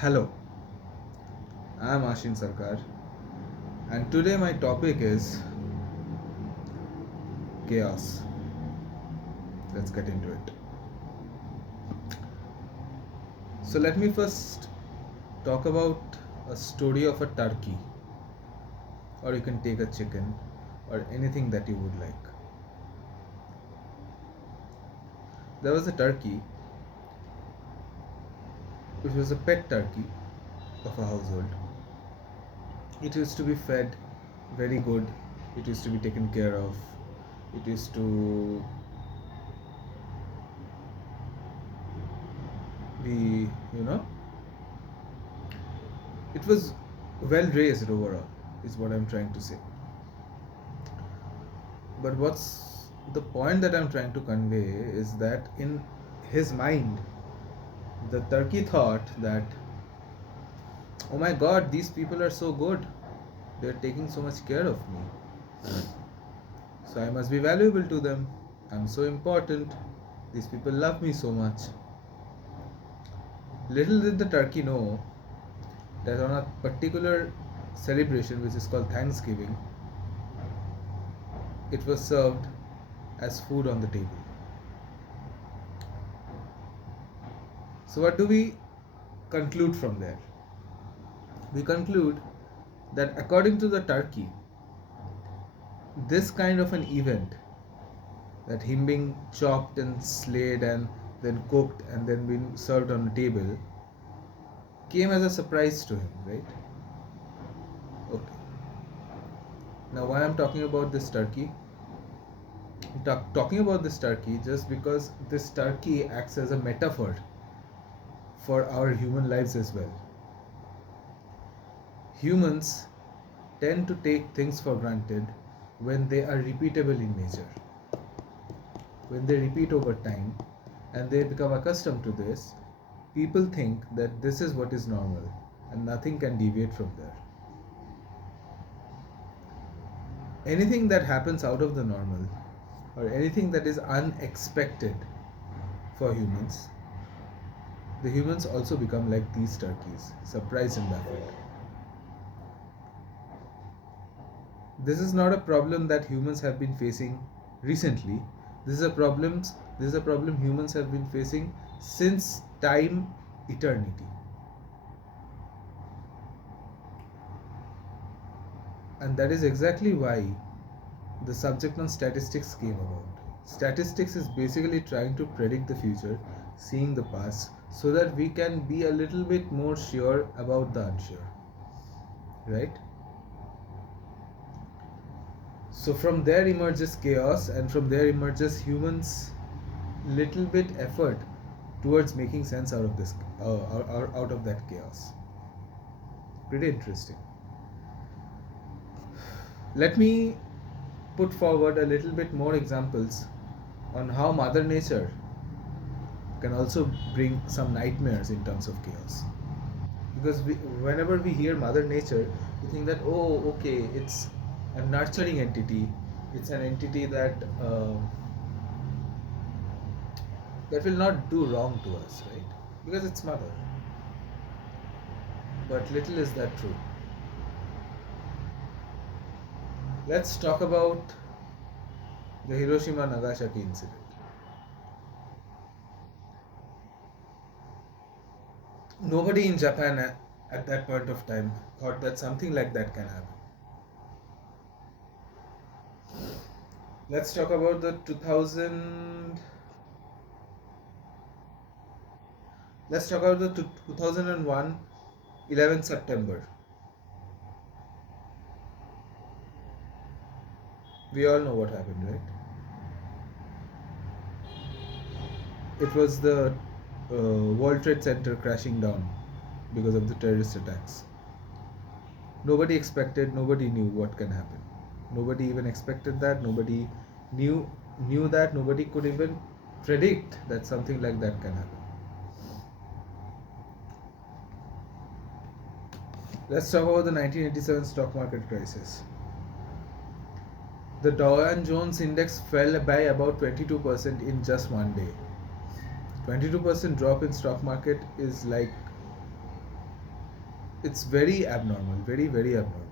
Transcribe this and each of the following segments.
Hello, I'm Ashin Sarkar, and today my topic is chaos. Let's get into it. So, let me first talk about a story of a turkey, or you can take a chicken, or anything that you would like. There was a turkey, which was a pet turkey of a household. It used to be fed very good, it used to be taken care of, it used to be, you know, it was well raised overall, is what I'm trying to say. But what's the point that I'm trying to convey is that in his mind, the turkey thought that, oh my god, these people are so good, they're taking so much care of me, so I must be valuable to them. I'm so important, these people love me so much. Little did the turkey know that on a particular celebration, which is called Thanksgiving, it was served as food on the table. So, what do we conclude from there? We conclude that according to the turkey, this kind of an event, that him being chopped and slayed and then cooked and then being served on a table, came as a surprise to him, right? Okay. Now, why I'm talking about this turkey? Talking about this turkey just because this turkey acts as a metaphor for our human lives as well. Humans tend to take things for granted when they are repeatable in nature. When they repeat over time and they become accustomed to this, people think that this is what is normal and nothing can deviate from there. Anything that happens out of the normal or anything that is unexpected for humans, the humans also become like these turkeys, surprised and baffled. This is not a problem that humans have been facing recently. This is a problem humans have been facing since time eternity. And that is exactly why the subject on statistics came about. Statistics is basically trying to predict the future, seeing the past, so that we can be a little bit more sure about the unsure. Right? So from there emerges chaos, and from there emerges humans' little bit effort towards making sense out of this, out of that chaos. Pretty interesting. Let me put forward a little bit more examples on how Mother Nature can also bring some nightmares in terms of chaos. Because whenever we hear Mother Nature, we think that, oh, okay, it's a nurturing entity. It's an entity that will not do wrong to us, right? Because it's Mother. But little is that true. Let's talk about the Hiroshima Nagasaki incident. Nobody in Japan at that point of time thought that something like that can happen. Let's talk about the 2000. Let's talk about the 2001 11 September. We all know what happened, right? It was the World Trade Center crashing down because of the terrorist attacks. Nobody expected, nobody knew what can happen. Nobody even expected that. Nobody knew that. Nobody could even predict that something like that can happen. Let's talk about the 1987 stock market crisis. The Dow Jones index fell by about 22% in just one day. 22% drop in stock market is like It's very abnormal, very, very abnormal.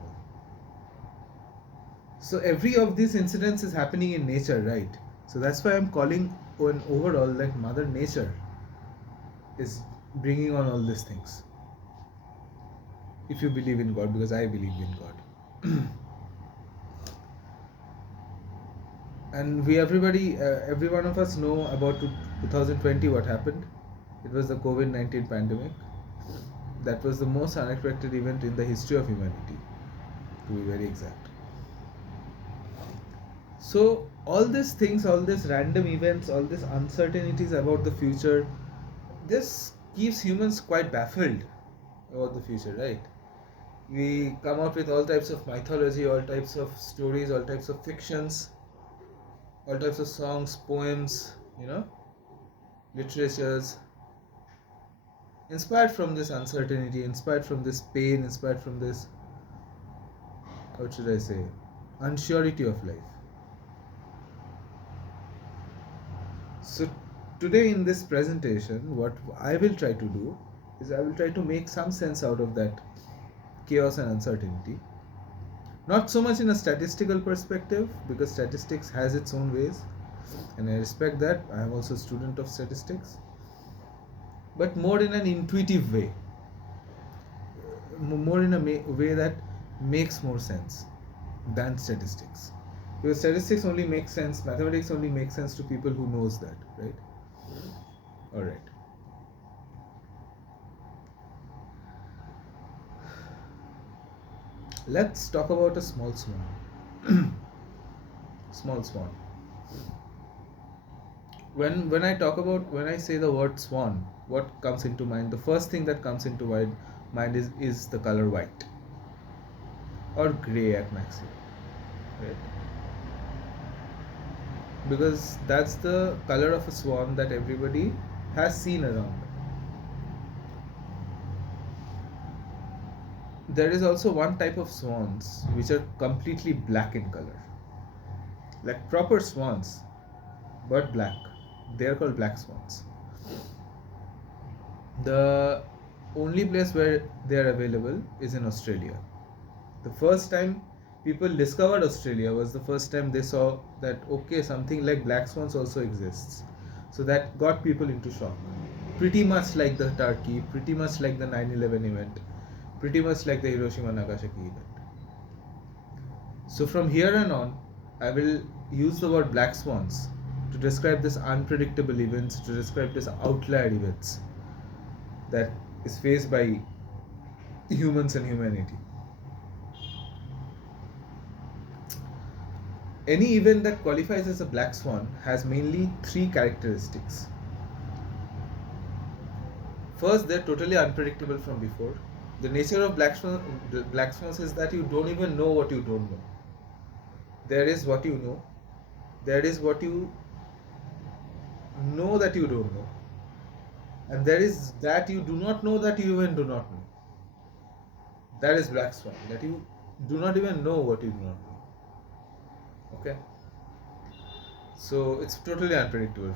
So every of these incidents is happening in nature, right? So that's why I'm calling on overall like Mother Nature is bringing on all these things. If you believe in God, because I believe in God. And we everybody, every one of us know about 2020 what happened. It was the COVID-19 pandemic. That was the most unexpected event in the history of humanity, to be very exact. So all these things, all these random events, all these uncertainties about the future, this keeps humans quite baffled about the future, right? We come out with all types of mythology, all types of stories, all types of fictions, all types of songs, poems, literatures, inspired from this uncertainty, inspired from this pain, inspired from this, how should I say, unsurety of life. So today in this presentation, what I will try to do is I will try to make some sense out of that chaos and uncertainty. Not so much in a statistical perspective, because statistics has its own ways, and I respect that. I am also a student of statistics, but more in an intuitive way, more in a way that makes more sense than statistics. Because statistics only make sense, mathematics only makes sense to people who knows that, right? All right. Let's talk about a small swan. Small swan. When I say the word swan, what comes into mind? The first thing that comes into my mind is the color white or gray at maximum, right? Because that's the color of a swan that everybody has seen around. There is also one type of swans which are completely black in color, like proper swans, but black. They are called black swans. The only place where they are available is in Australia. The first time people discovered Australia was the first time they saw that okay, something like black swans also exists. So that got people into shock. Pretty much like the Turkey, pretty much like the 9/11 event, pretty much like the Hiroshima Nagasaki event. So from here on, I will use the word black swans to describe this unpredictable events, to describe this outlier events that is faced by humans and humanity. Any event that qualifies as a black swan has mainly three characteristics. First, they're totally unpredictable from before. The nature of black swans is that you don't even know what you don't know. There is what you know. There is what you know that you don't know. And there is that you do not know that you even do not know. That is black swan. That you do not even know what you do not know. Okay? So it's totally unpredictable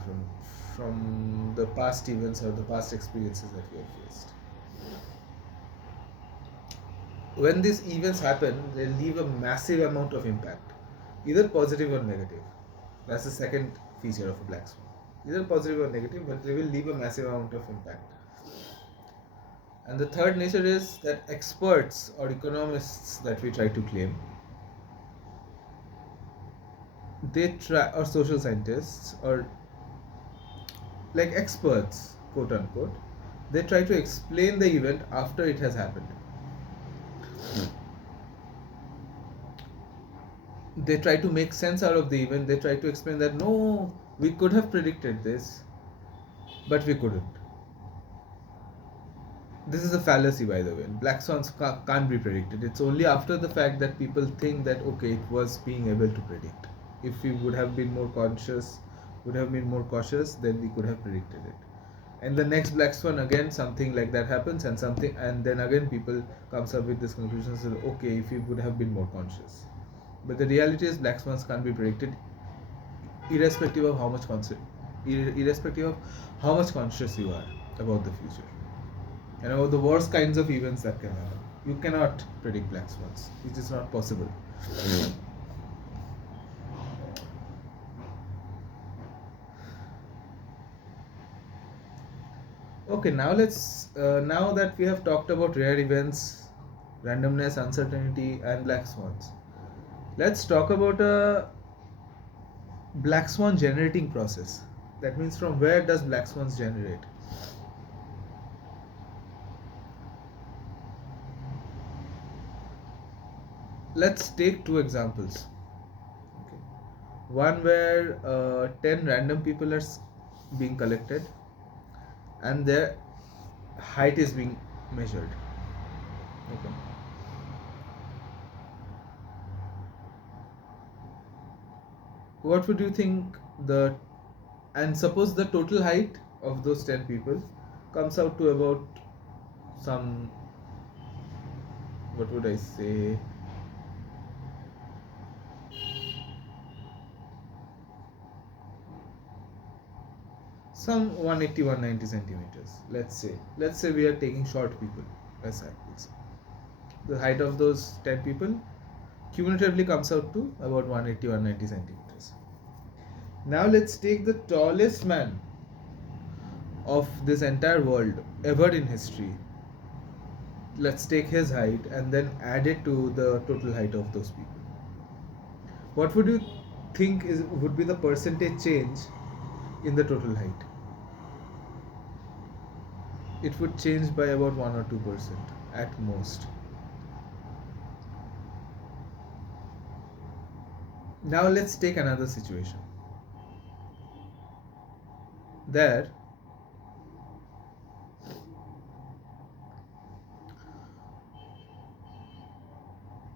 from the past events or the past experiences that we have faced. When these events happen, they leave a massive amount of impact, either positive or negative. That's the second feature of a black swan. Either positive or negative, but they will leave a massive amount of impact. And the third nature is that experts or economists that we try to claim, they try, or social scientists or like experts, quote unquote, they try to explain the event after it has happened. They try to make sense out of the event. They try to explain that no, we could have predicted this, but we couldn't. This is a fallacy, by the way. Black swans can't be predicted. It's only after the fact that people think that okay, it was being able to predict. If we would have been more conscious, would have been more cautious, then we could have predicted it. And the next black swan, again something like that happens, and then again people comes up with this conclusion that okay, if we would have been more conscious. But the reality is black swans can't be predicted, irrespective of how much conscious you are about the future. and about the worst kinds of events that can happen. You cannot predict black swans. It is not possible. Okay, now now that we have talked about rare events, randomness, uncertainty, and black swans, let's talk about a black swan generating process. That means from where does black swans generate? Let's take two examples. Okay. One where 10 random people are being collected and their height is being measured. Okay. What would you think the and suppose the total height of those 10 people comes out to about some, what would I say, some 180 190 centimeters. Let's say we are taking short people as samples. The height of those 10 people cumulatively comes out to about 180 190 centimeters. Now let's take the tallest man of this entire world ever in history. Let's take his height and then add it to the total height of those people. What would you think would be the percentage change in the total height? It would change by about 1 or 2% at most. Now let's take another situation. There,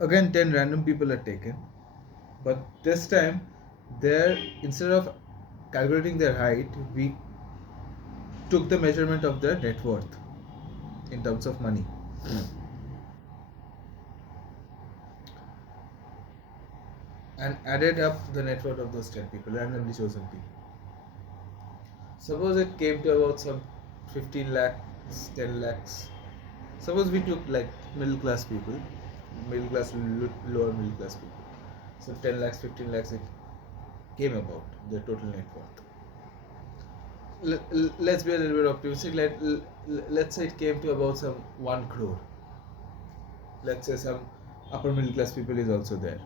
again 10 random people are taken, but this time there, instead of calculating their height, we took the measurement of their net worth in terms of money. And added up the net worth of those 10 people, randomly chosen people. Suppose it came to about some 15 lakhs, 10 lakhs. Suppose we took like middle class people, middle class, lower middle class people. So 10 lakhs, 15 lakhs, it came about their total net worth. Let's be a little bit optimistic. Let's say it came to about some 1 crore. Let's say some upper middle class people is also there.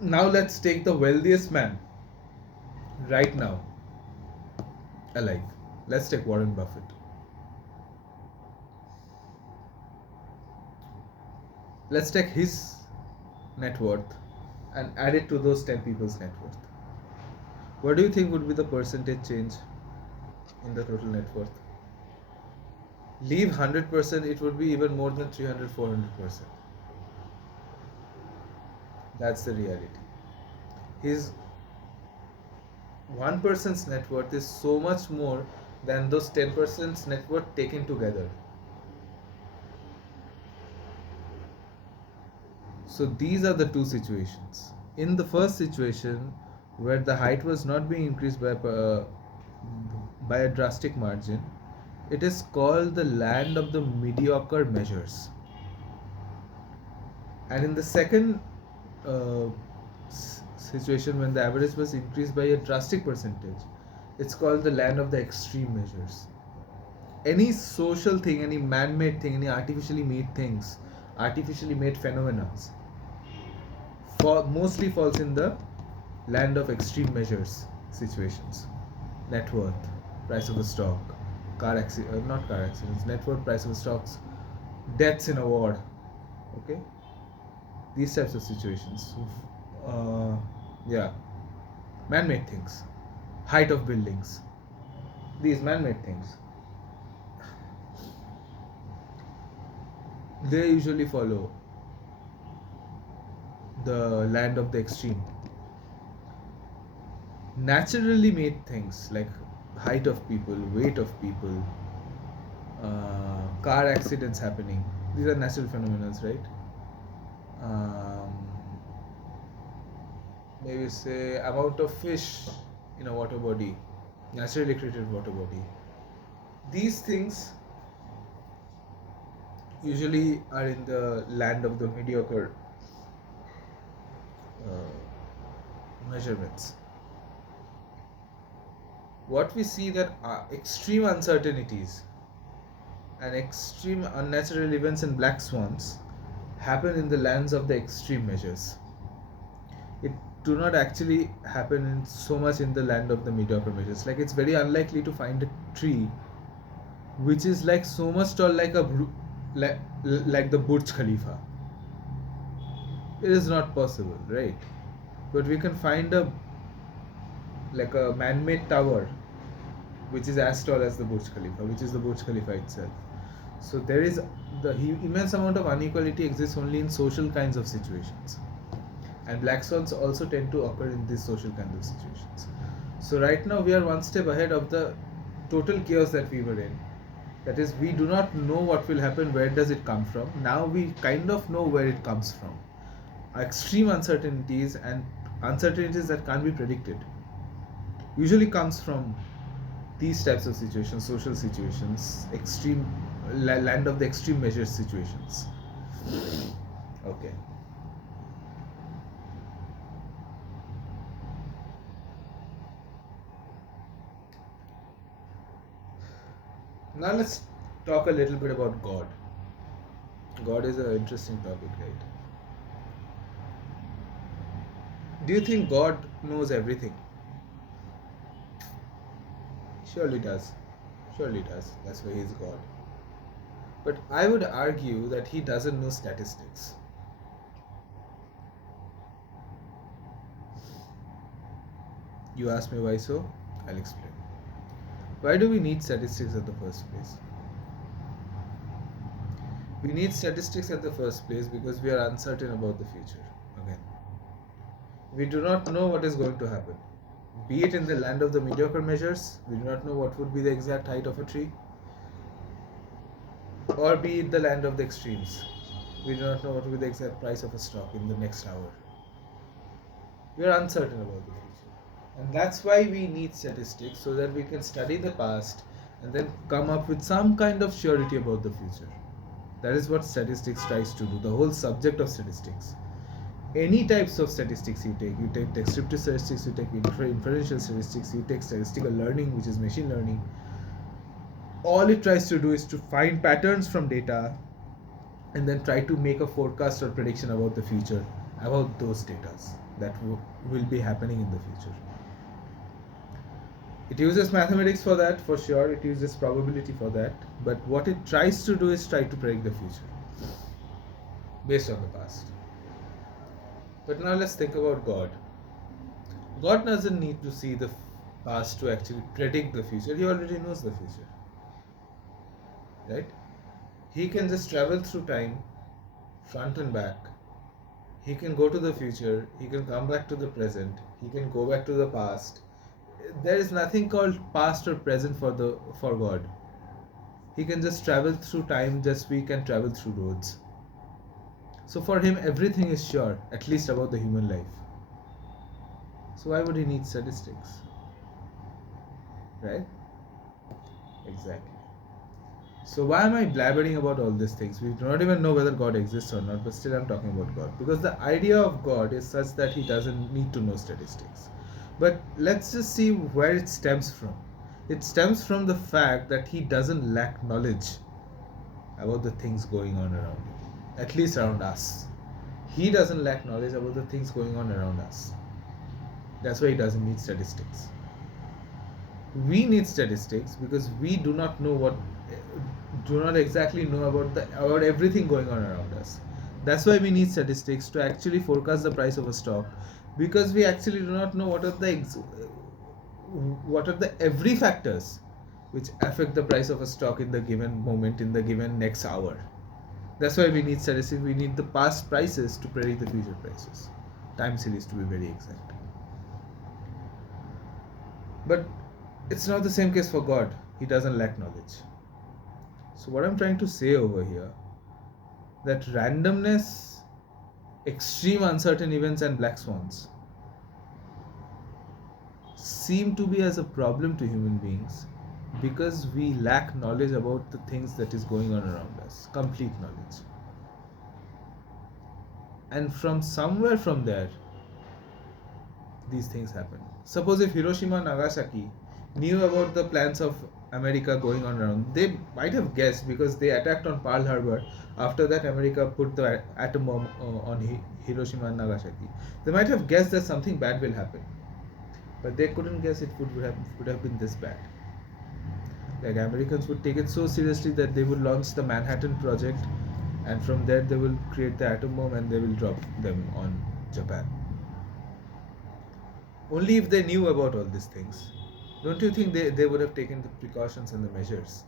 Now let's take the wealthiest man right now alive. Let's take Warren Buffett. Let's take his net worth and add it to those 10 people's net worth. What do you think would be the percentage change in the total net worth? Leave 100%, it would be even more than 300-400%. That's the reality. His one person's net worth is so much more than those 10%'s net worth taken together. So these are the two situations. In the first situation, where the height was not being increased by a drastic margin, it is called the land of the mediocre measures. And in the second situation, when the average was increased by a drastic percentage, it's called the land of the extreme measures. Any social thing, any man-made thing, any artificially made things, artificially made phenomena, mostly falls in the land of extreme measures situations. Net worth, price of a stock, not car accidents, net worth, price of stocks, deaths in a war. Okay, these types of situations. Yeah, man-made things, height of buildings, these man-made things, they usually follow the land of the extreme. Naturally made things like height of people, weight of people, car accidents happening, these are natural phenomena, right? Maybe say amount of fish in a water body, naturally created water body. These things usually are in the land of the mediocre measurements. What we see that extreme uncertainties and extreme unnatural events and black swans happen in the lands of the extreme measures. It do not actually happen in so much in the land of the mediocre measures. Like it's very unlikely to find a tree which is like so much tall like like the Burj Khalifa. It is not possible, right? But we can find a like a man-made tower which is as tall as the Burj Khalifa, which is the Burj Khalifa itself. So there is the immense amount of inequality exists only in social kinds of situations, and black swans also tend to occur in these social kinds of situations. So right now we are one step ahead of the total chaos that we were in. That is, we do not know what will happen, where does it come from. Now we kind of know where it comes from. Extreme uncertainties and uncertainties that can't be predicted usually comes from these types of situations, social situations, extreme land of the extreme measures situations. Okay. Now let's talk a little bit about God. God is an interesting topic, right? Do you think God knows everything? Surely does. Surely does. That's why he's God. But I would argue that he doesn't know statistics. You ask me why so? I'll explain. Why do we need statistics at the first place? We need statistics at the first place because we are uncertain about the future. Again, we do not know what is going to happen. Be it in the land of the mediocre measures, we do not know what would be the exact height of a tree, or be it the land of the extremes. We do not know what will be the exact price of a stock in the next hour. We are uncertain about the future. And that's why we need statistics, so that we can study the past and then come up with some kind of surety about the future. That is what statistics tries to do, the whole subject of statistics. Any types of statistics you take descriptive statistics, you take inferential statistics, you take statistical learning, which is machine learning. All it tries to do is to find patterns from data and then try to make a forecast or prediction about the future, about those data that will be happening in the future. It uses mathematics for that, for sure. It uses probability for that. But what it tries to do is try to predict the future based on the past. But now let's think about God. God doesn't need to see the past to actually predict the future. He already knows the future. Right? He can just travel through time, front and back. He can go to the future. He can come back to the present. He can go back to the past. There is nothing called past or present for God. He can just travel through time, just we can travel through roads. So for him, everything is sure, at least about the human life. So why would he need statistics? Right? Exactly. So why am I blabbering about all these things? We do not even know whether God exists or not, but still I'm talking about God. Because the idea of God is such that he doesn't need to know statistics. But let's just see where it stems from. It stems from the fact that he doesn't lack knowledge about the things going on around him, at least around us. He doesn't lack knowledge about the things going on around us. That's why he doesn't need statistics. We need statistics because we do not exactly know about everything going on around us. That's why we need statistics to actually forecast the price of a stock, because we actually do not know what are the every factors which affect the price of a stock in the given moment, in the given next hour. That's why we need statistics. We need the past prices to predict the future prices, time series to be very exact. But it's not the same case for God. He doesn't lack knowledge. So what I'm trying to say over here, that randomness, extreme uncertain events and black swans seem to be as a problem to human beings because we lack knowledge about the things that is going on around us, complete knowledge. And from somewhere from there, these things happen. Suppose if Hiroshima and Nagasaki knew about the plans of America going on around, they might have guessed because they attacked on Pearl Harbor. After that, America put the atom bomb on Hiroshima and Nagasaki. They might have guessed that something bad will happen, but they couldn't guess it would have been this bad. Like Americans would take it so seriously that they would launch the Manhattan Project, and from there they will create the atom bomb and they will drop them on Japan. Only if they knew about all these things. Don't you think they would have taken the precautions and the measures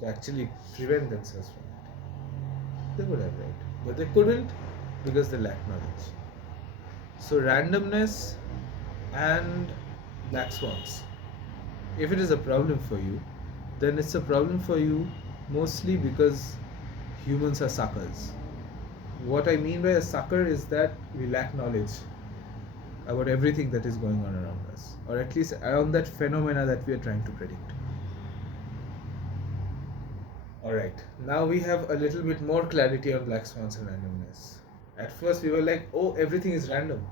to actually prevent themselves from it? They would have, right? But they couldn't because they lacked knowledge. So randomness and black swans. If it is a problem for you, then it's a problem for you mostly because humans are suckers. What I mean by a sucker is that we lack knowledge about everything that is going on around us, or at least around that phenomena that we are trying to predict. Alright, now we have a little bit more clarity on black swans and randomness. At first we were like, oh, everything is random.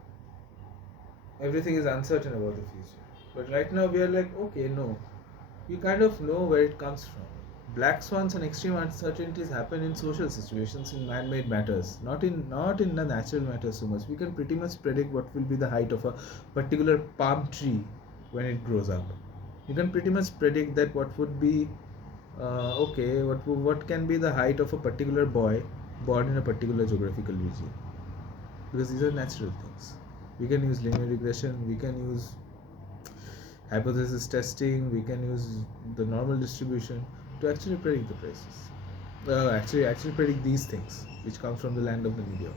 Everything is uncertain about the future. But right now we are like, okay, no. You kind of know where it comes from. Black swans and extreme uncertainties happen in social situations, in man-made matters, not in the natural matters so much. We can pretty much predict what will be the height of a particular palm tree when it grows up. You can pretty much predict that what would be what can be the height of a particular boy born in a particular geographical region, because these are natural things. We can use linear regression, we can use hypothesis testing, we can use the normal distribution to actually predict the prices. Actually predict these things, which come from the land of the mediocre.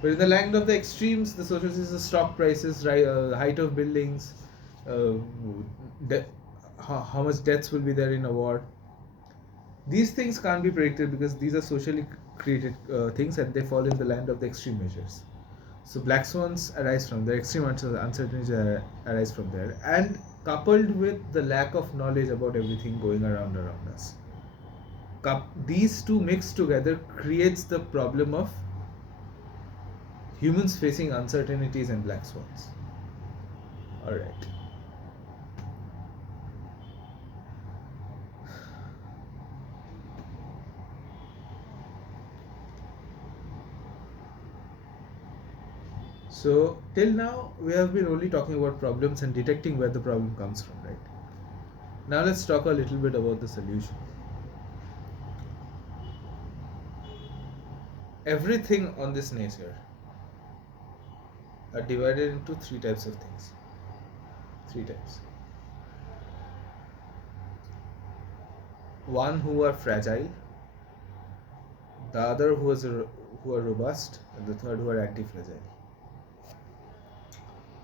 But in the land of the extremes, the social systems, stock prices, height of buildings, how much deaths will be there in a war. These things can't be predicted because these are socially created things, and they fall in the land of the extreme measures. So black swans arise from there, extreme uncertainties arise from there, and coupled with the lack of knowledge about everything going around us. These two mixed together creates the problem of humans facing uncertainties and black swans. Alright. So till now we have been only talking about problems and detecting where the problem comes from, right? Now let's talk a little bit about the solution. Everything on this nature are divided into three types of things. Three types. One who are fragile, the other who are robust, and the third who are anti-fragile.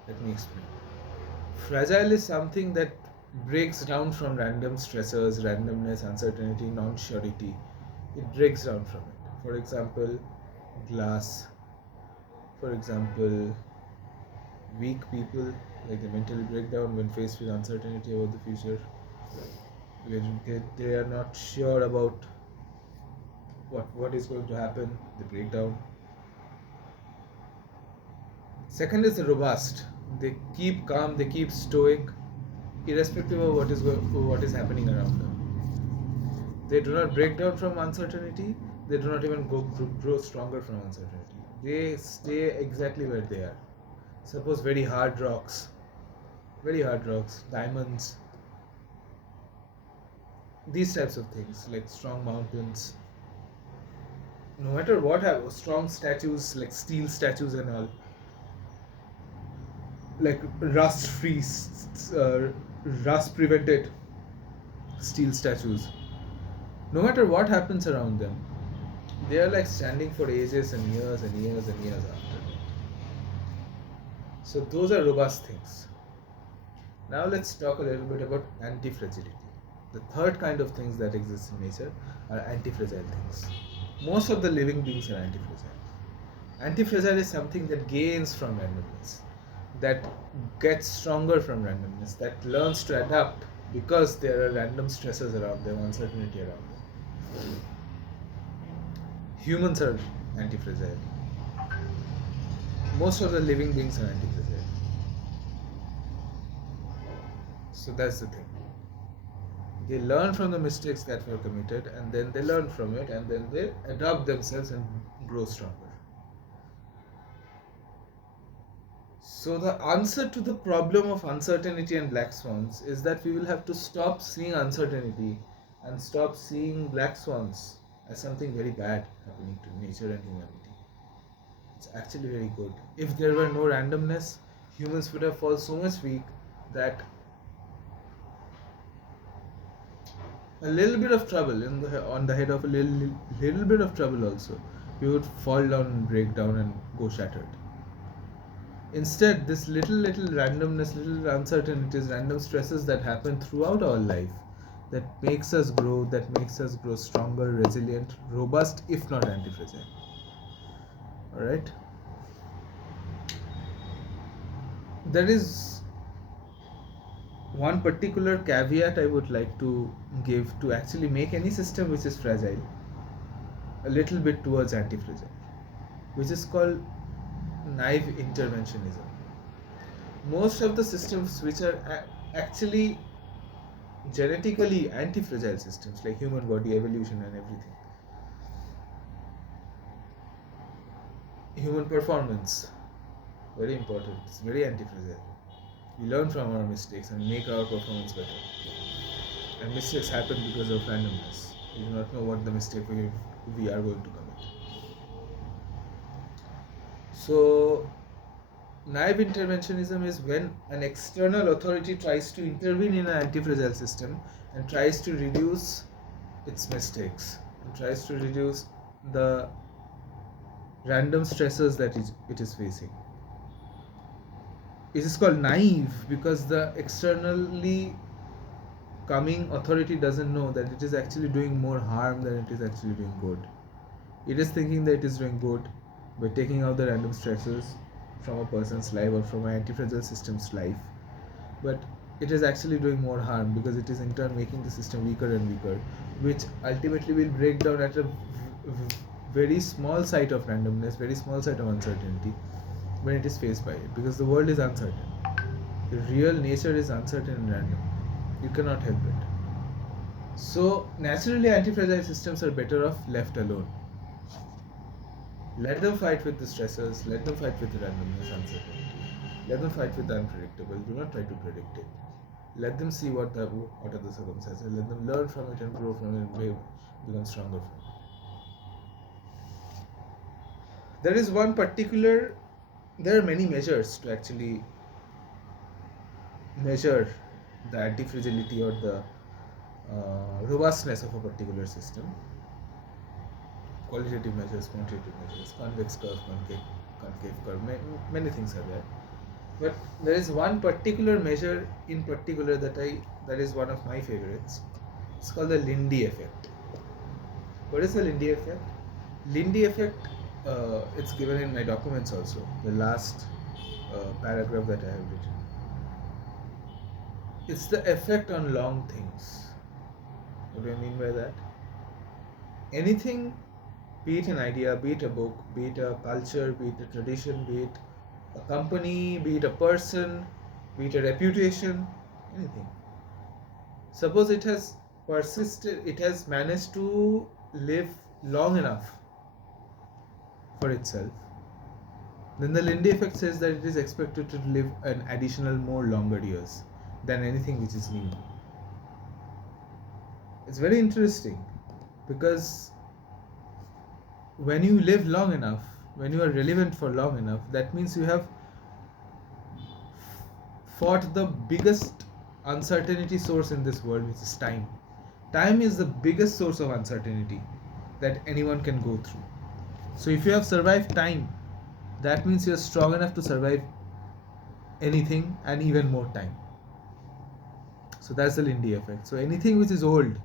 Let me explain. Fragile is something that breaks down from random stressors, randomness, uncertainty, non-surety. It breaks down from it. For example, glass. For example, weak people, like they mentally break down when faced with uncertainty about the future. They are not sure about what is going to happen. They break down. Second is the robust. They keep calm, they keep stoic, irrespective of what is happening around them. They do not break down from uncertainty. They do not even grow stronger from uncertainty. They stay exactly where they are. Suppose very hard rocks, diamonds, these types of things, like strong mountains. No matter what happens, strong statues like steel statues and all, like rust-free, rust-prevented steel statues. No matter what happens around them, they are like standing for ages and years and years and years after. So those are robust things. Now let's talk a little bit about anti-fragility. The third kind of things that exist in nature are anti-fragile things. Most of the living beings are anti-fragile. Anti-fragile is something that gains from randomness. that gets stronger from randomness, that learns to adapt because there are random stresses around them, uncertainty around them. Humans are anti-fragile. Most of the living beings are anti-fragile. So that's the thing. They learn from the mistakes that were committed, and then they learn from it, and then they adapt themselves and grow stronger. So the answer to the problem of uncertainty and black swans is that we will have to stop seeing uncertainty and stop seeing black swans as something very bad happening to nature and humanity. It's actually very good. If there were no randomness, humans would have fallen so much weak that a little bit of trouble on the head of a little bit of trouble also, we would fall down, break down, and go shattered. Instead, this little randomness, little uncertainties, random stresses that happen throughout our life, that makes us grow, stronger, resilient, robust, if not anti-fragile. All right. There is one particular caveat I would like to give to actually make any system which is fragile a little bit towards anti-fragile, which is called naive interventionism. Most of the systems which are actually genetically anti-fragile systems, like human body, evolution, and everything, human performance, very important, it's very anti-fragile. We learn from our mistakes and make our performance better, and mistakes happen because of randomness. We do not know what the mistake we are going to commit. So naive interventionism is when an external authority tries to intervene in an anti-fragile system and tries to reduce its mistakes and tries to reduce the random stressors that it is facing. It is called naive because the externally coming authority doesn't know that it is actually doing more harm than it is actually doing good. It is thinking that it is doing good by taking out the random stressors from a person's life or from an anti-fragile system's life, but it is actually doing more harm because it is in turn making the system weaker and weaker, which ultimately will break down at a very small site of randomness, very small site of uncertainty when it is faced by it, because the world is uncertain. The real nature is uncertain and random. You cannot help it. So naturally anti-fragile systems are better off left alone. Let them fight with the stressors, let them fight with the randomness, uncertainty. Let them fight with the unpredictable. Do not try to predict it. Let them see what are the circumstances. Let them learn from it and grow from it and become stronger from it. There are many measures to actually measure the anti-fragility or the robustness of a particular system. Qualitative measures, quantitative measures, convex curve, concave curve, many things are there. But there is one particular measure in particular that is one of my favorites. It's called the Lindy effect. What is the Lindy effect? Lindy effect, it's given in my documents also, the last paragraph that I have written. It's the effect on long things. What do I mean by that? Anything, be it an idea, be it a book, be it a culture, be it a tradition, be it a company, be it a person, be it a reputation, anything. Suppose it has persisted, it has managed to live long enough for itself, then the Lindy effect says that it is expected to live an additional more longer years than anything which is new. It's very interesting because when you live long enough, when you are relevant for long enough, that means you have fought the biggest uncertainty source in this world, which is time. Time is the biggest source of uncertainty that anyone can go through. So if you have survived time, that means you are strong enough to survive anything and even more time. So that's the Lindy effect. So anything which is old,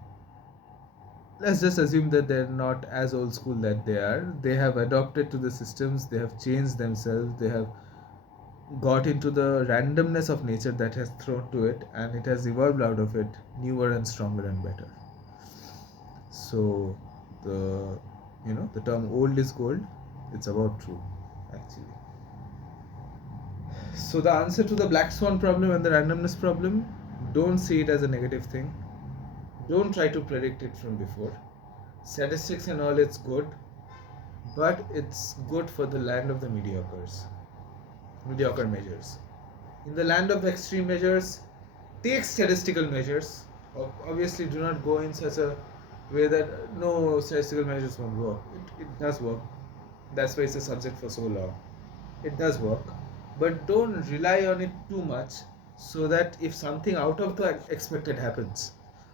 let's just assume that they're not as old school that they are. They have adopted to the systems, they have changed themselves, they have got into the randomness of nature that has thrown to it, and it has evolved out of it newer and stronger and better. So the the term old is gold, it's about true actually. So the answer to the black swan problem and the randomness problem, don't see it as a negative thing. Don't try to predict it from before. Statistics and all, it's good, but it's good for the land of the mediocre measures. In the land of extreme measures, take statistical measures. Obviously, do not go in such a way that no statistical measures won't work. It does work. That's why it's a subject for so long. It does work, but don't rely on it too much, so that if something out of the expected happens,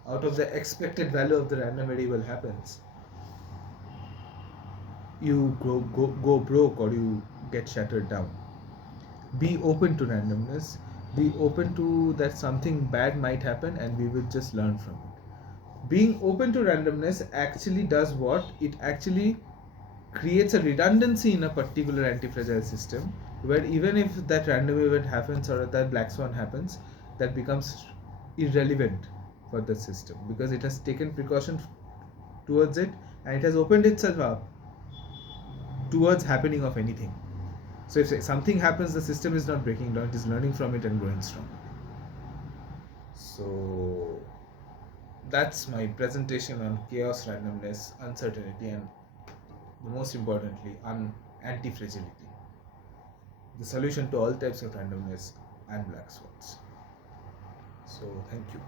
out of the expected value of the random variable happens, you go broke or you get shattered down. Be open to randomness, be open to that something bad might happen, and we will just learn from it. Being open to randomness actually does what? It actually creates a redundancy in a particular anti-fragile system, where even if that random event happens or that black swan happens, that becomes irrelevant for the system, because it has taken precaution towards it, and it has opened itself up towards happening of anything. So if something happens, the system is not breaking down, it is learning from it and growing strong. So that's my presentation on chaos, randomness, uncertainty, and most importantly, anti-fragility, the solution to all types of randomness and black swans. So thank you.